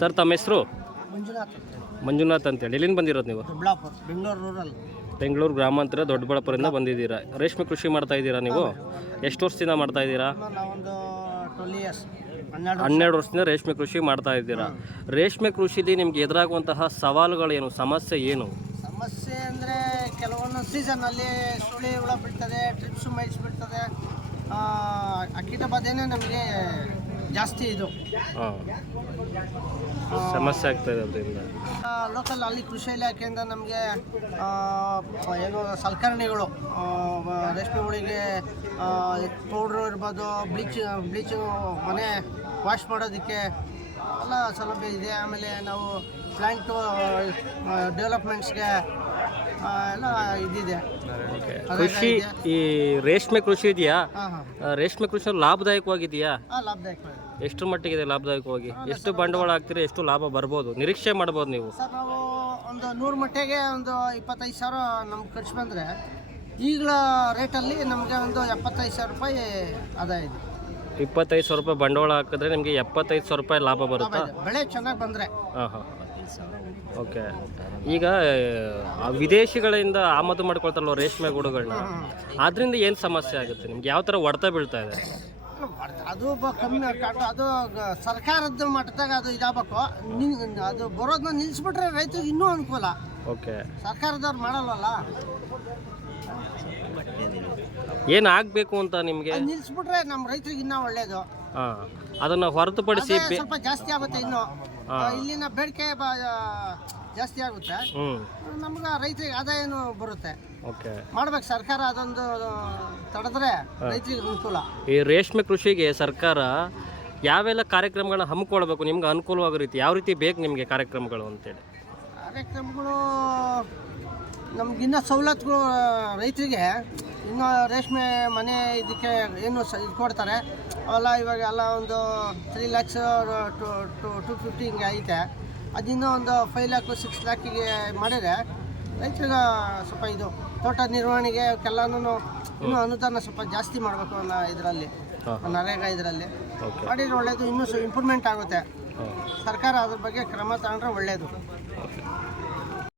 Sir ತಮ್ಮ ಹೆಸರು? ಮಂಜುನಾಥ್ ಮಂಜುನಾಥ್ ಅಂತೇಳಿ. ಎಲ್ಲಿಂದ ಬಂದಿರೋದು ನೀವು? ದೊಡ್ಡಬಳ್ಳಾಪುರ, ಬೆಂಗಳೂರು ರೂರಲ್. ಬೆಂಗಳೂರು ಗ್ರಾಮಾಂತರ ದೊಡ್ಡಬಳ್ಳಾಪುರದಿಂದ ಬಂದಿದ್ದೀರಾ. ರೇಷ್ಮೆ ಕೃಷಿ ಮಾಡ್ತಾ ಇದ್ದೀರಾ ನೀವು? ಎಷ್ಟು ವರ್ಷದಿಂದ ಮಾಡ್ತಾ ಇದ್ದೀರಾ? ನಾವೊಂದು 12 years, 12 ವರ್ಷದಿಂದ ರೇಷ್ಮೆ ಕೃಷಿ ಮಾಡ್ತಾ ಇದ್ದೀರಾ. ರೇಷ್ಮೆ ಕೃಷಿಲಿ ನಿಮ್ಗೆ ಎದುರಾಗುವಂತಹ ಸವಾಲುಗಳೇನು, ಸಮಸ್ಯೆ ಏನು? ಸಮಸ್ಯೆ ಅಂದರೆ ಕೆಲವೊಂದು ಸೀಸನಲ್ಲಿ ಸುಳಿ ಹುಳ ಬಿಡ್ತದೆ, ಟ್ರಿಪ್ಸು ಮೈಲ್ಸ್ ಬಿಡ್ತದೆ, ಕೀಟ ಬಾಧೆನೇ ನಮಗೆ ಜಾಸ್ತಿ ಇದು ಸಮಸ್ಯೆ ಆಗ್ತಾ ಇದೆ. ಅದರಿಂದ ಲೋಕಲ್ ಅಲ್ಲಿ ಕೃಷಿ ಇಲಾಖೆಯಿಂದ ನಮಗೆ ಏನು ಸಲಕರಣೆಗಳು, ರೇಷ್ಮೆ ಹುಳಿಗೆ ಪೌಡ್ರು ಇರ್ಬೋದು, ಬ್ಲೀಚಿಂಗ್ ಮನೆ ವಾಶ್ ಮಾಡೋದಕ್ಕೆ ಎಲ್ಲ ಸೌಲಭ್ಯ ಇದೆ. ಆಮೇಲೆ ನಾವು ಪ್ಲ್ಯಾಂಟ್ ಡೆವಲಪ್ಮೆಂಟ್ಸ್ಗೆ ಎಲ್ಲ ಇದಿದೆ. ಕೃಷಿ, ಈ ರೇಷ್ಮೆ ಕೃಷಿ ಇದೆಯಾ? ಹಾಂ ಹಾಂ, ರೇಷ್ಮೆ ಕೃಷಿ ಲಾಭದಾಯಕವಾಗಿದೆಯಾ? ಲಾಭದಾಯಕವಾಗಿದೆ. ಎಷ್ಟು ಮಟ್ಟಿಗಿದೆ ಲಾಭದಾಯಕವಾಗಿ? ಎಷ್ಟು ಬಂಡವಾಳ ಹಾಕ್ತೀರಿ, ಎಷ್ಟು ಲಾಭ ಬರ್ಬೋದು, ನಿರೀಕ್ಷೆ ಮಾಡ್ಬೋದು ನೀವು? ಸರ್, ನಾವು ಒಂದು 100 ಮಟ್ಟಿಗೆ ಒಂದು 25,000 ನಮ್ಗೆ ಖರ್ಚು ಬಂದರೆ ಈಗಲ ರೇಟಲ್ಲಿ ನಮಗೆ ಒಂದು 75,000 ರೂಪಾಯಿ ಆದಾಯ ಇದೆ. 25,000 ರೂಪಾಯಿ ಬಂಡವಾಳ ಹಾಕಿದ್ರೆ ನಿಮಗೆ 75,000 ರೂಪಾಯಿ ಲಾಭ ಬರುತ್ತಾ? ಬೆಳೆ ಚೆನ್ನಾಗಿ ಬಂದರೆ. ಹಾಂ ಹಾಂ, ಓಕೆ. ಈಗ ವಿದೇಶಿಗಳಿಂದ ಆಮದು ಮಾಡ್ಕೊಳ್ತಾರಲ್ವ ರೇಷ್ಮೆ ಗೂಡುಗಳನ್ನ, ಅದರಿಂದ ಏನು ಸಮಸ್ಯೆ ಆಗುತ್ತೆ ನಿಮ್ಗೆ? ಯಾವ ಥರ ಹೊಡೆತ ಬೀಳ್ತಾ ಇದೆ? ಅದು ಕಮ್ಮಿ, ಅದು ಸರ್ಕಾರದ ಮಟ್ಟದಾಗ ಅದು ಇದಾಗಬೇಕು. ಅದು ಬರೋದನ್ನ ನಿಲ್ಲಿಸ್ಬಿಟ್ರೆ ರೈತರಿಗೆ ಇನ್ನೂ ಅನುಕೂಲ. ಓಕೆ, ಸರ್ಕಾರದವ್ರು ಮಾಡಲ್ವಲ್ಲ. ಏನು ಆಗಬೇಕು ಅಂತ ನಿಮಗೆ? ನಿಲ್ಲಿಸ್ಬಿಟ್ರೆ ನಮ್ಮ ರೈತರಿಗೆ ಇನ್ನೂ ಒಳ್ಳೇದು. ಹಾಂ, ಅದನ್ನು ಹೊರತುಪಡಿಸಿ ಸ್ವಲ್ಪ ಜಾಸ್ತಿ ಆಗುತ್ತೆ. ಇನ್ನು ಇಲ್ಲಿನ ಬೇಡಿಕೆ ಜಾಸ್ತಿ ಆಗುತ್ತೆ, ನಮ್ಗೆ ರೈತರಿಗೆ ಆದಾಯನೂ ಬರುತ್ತೆ. ಓಕೆ, ಮಾಡ್ಬೇಕು ಸರ್ಕಾರ. ಅದೊಂದು ತಡೆದ್ರೆ ರೈತರಿಗೆ ಅನುಕೂಲ. ಈ ರೇಷ್ಮೆ ಕೃಷಿಗೆ ಸರ್ಕಾರ ಯಾವೆಲ್ಲ ಕಾರ್ಯಕ್ರಮಗಳನ್ನ ಹಮ್ಮಿಕೊಳ್ಬೇಕು ನಿಮ್ಗೆ ಅನುಕೂಲವಾಗೋ ರೀತಿ? ಯಾವ ರೀತಿ ಬೇಕು ನಿಮಗೆ ಕಾರ್ಯಕ್ರಮಗಳು ಅಂತೇಳಿ? ಕಾರ್ಯಕ್ರಮಗಳು ನಮ್ಗಿನ್ನೂ ಸವಲತ್ತುಗಳು ರೈತರಿಗೆ ಇನ್ನೂ ರೇಷ್ಮೆ ಮನೆ ಇದಕ್ಕೆ ಏನು ಇದು ಕೊಡ್ತಾರೆ ಅವೆಲ್ಲ. ಇವಾಗ ಎಲ್ಲ ಒಂದು 3 lakhs to 250 ಹಿಂಗೆ ಐತೆ. ಅದಿನ್ನೂ ಒಂದು 5 lakh 6 lakhಗೆ ಮಾಡಿದರೆ ರೈತರಿಗೆ ಸ್ವಲ್ಪ ಇದು ತೋಟ ನಿರ್ವಹಣೆಗೆ ಎಲ್ಲನೂ ಇನ್ನೂ ಅನುದಾನ ಸ್ವಲ್ಪ ಜಾಸ್ತಿ ಮಾಡಬೇಕು ಅನ್ನೋ ಇದರಲ್ಲಿ, ನರೇಗಾ ಇದರಲ್ಲಿ ಮಾಡಿದರೆ ಒಳ್ಳೆಯದು. ಇನ್ನೂ ಇಂಪ್ರೂವ್ಮೆಂಟ್ ಆಗುತ್ತೆ. ಸರ್ಕಾರ ಅದ್ರ ಬಗ್ಗೆ ಕ್ರಮ ತಗೊಂಡ್ರೆ ಒಳ್ಳೆಯದು.